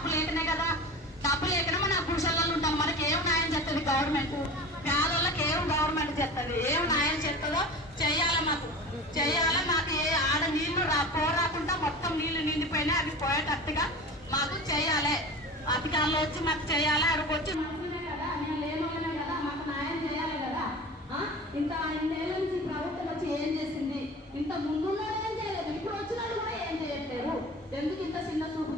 డబ్బులు లేకనే కదా, డబ్బులు లేకనే మన గుడిసెలలో ఉంటాం. మనకి ఏం న్యాయం చేస్తుంది గవర్నమెంట్? పేదోళ్ళకి ఏం గవర్నమెంట్ చేస్తుంది? ఏం న్యాయం చేస్తుందో చెయ్యాలి, మాకు చెయ్యాలి. మాకు ఆడ నీళ్లు పోరాకుండా మొత్తం నీళ్లు నిండిపోయినా అవి పోయేటట్టుగా మాకు చెయ్యాలి. అధికారులు వచ్చి మాకు చెయ్యాలి. అక్కడికి వచ్చి కదా, నేను లేనోళ్ళనే కదా, మాకు న్యాయం చేయాలి కదా. ఇంత ఇన్నేళ్ళ నుంచి ప్రభుత్వం వచ్చి ఏం చేసింది? ఇంత ముందులో ఏం చేయలేదు, ఇప్పుడు వచ్చిన వాళ్ళు కూడా ఏం చేయట్లేరు. ఎందుకు ఇంత చిన్న చూపు?